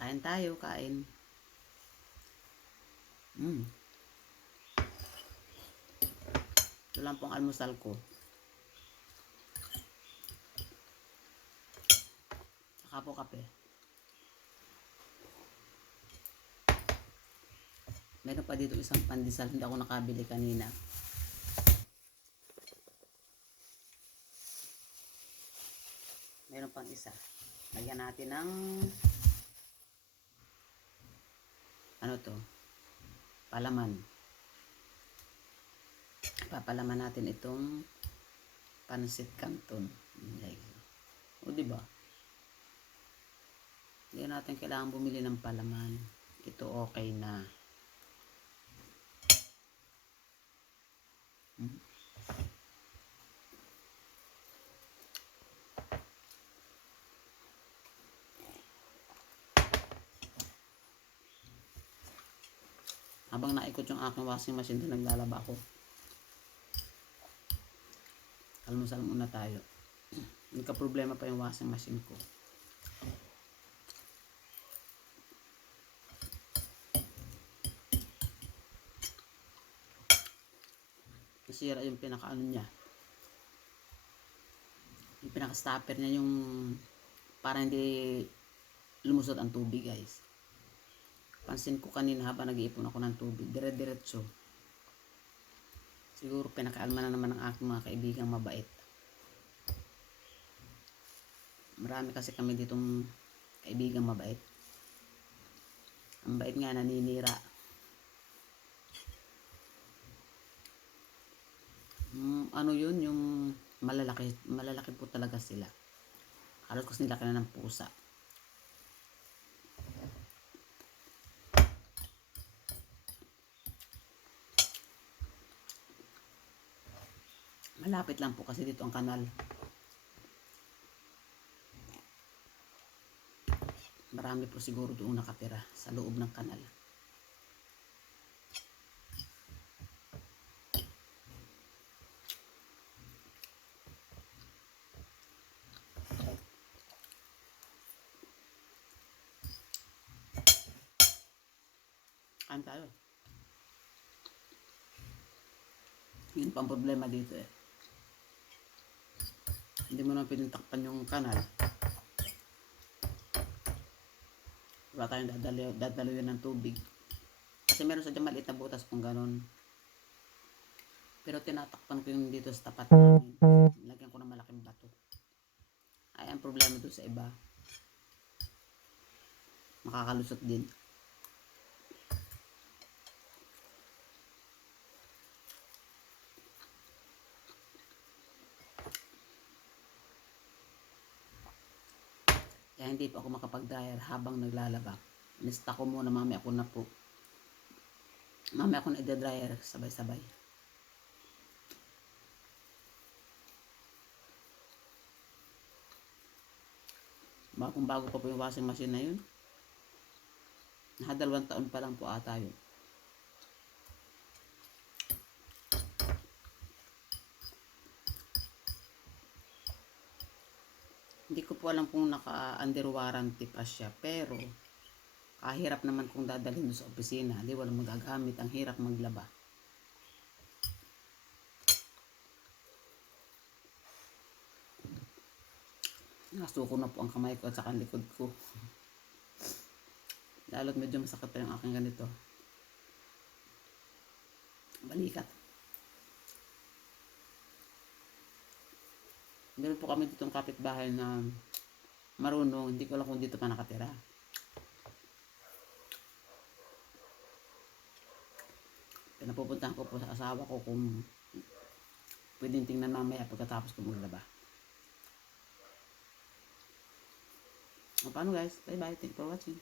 Kain tayo, kain. Mm. Ito lang pong almusal ko. Saka po kape. Meron pa dito isang pandesal, hindi ako nakabili kanina. Meron pang isa. Lagyan natin ng ano to? Palaman. Papalaman natin itong pansit canton. O diba? Hindi natin kailangan bumili ng palaman. Ito okay na. Habang naikot yung aking washing machine, din naglalaba ako. Almusal muna tayo. Nagka-problema pa yung washing machine ko. Nasira yung pinaka-ano niya. Yung pinaka-stopper niya, yung para hindi lumusot ang tubig, guys. Pansin ko kanina habang nag-iipon ako ng tubig, dire-diretso. Siguro pinakaalma na naman ng aking mga kaibigang mabait. Marami kasi kami ditong kaibigang mabait. Ang bait nga, naninira. Ano yun, yung malalaki po talaga sila. Halos kasi nila ka na ng pusa. Malapit lang po kasi dito ang kanal. Marami po siguro doon nakatira sa loob ng kanal. Kain tayo. Yun pa ang problema dito eh. Hindi mo naman pinintakpan yung kanal. Wala tayong dadaluyan ng tubig. Kasi meron sa dyan maliit na butas kung ganun. Pero tinatakpan ko yung dito sa tapat namin. Lagyan ko ng malaking bato. Ay, ang problema doon sa iba. Makakalusot din. Kaya hindi pa ako makapag-dryer habang naglalaba. Nista ko muna, mamaya ako na po. Mamaya ako na i-dryer sabay-sabay. Bagong-bago pa po yung washing machine na yun. Nakadalawang taon pa lang po ata yun. Hindi ko po alam kung naka-under warranty pa siya. Pero, kahirap naman kung dadalhin doon sa opisina. Di walang magagamit. Ang hirap maglaba. Nasuko na po ang kamay ko at saka ang likod ko. Lalo't medyo masakit pa yung aking ganito. Balikat. Meron po kami ditong kapitbahay na marunong. Hindi ko alam kung dito pa nakatira. Pinapupuntahan ko po sa asawa ko kung pwedeng tingnan mamaya pagkatapos ko maglaba. O paano guys? Bye bye. Thanks for watching.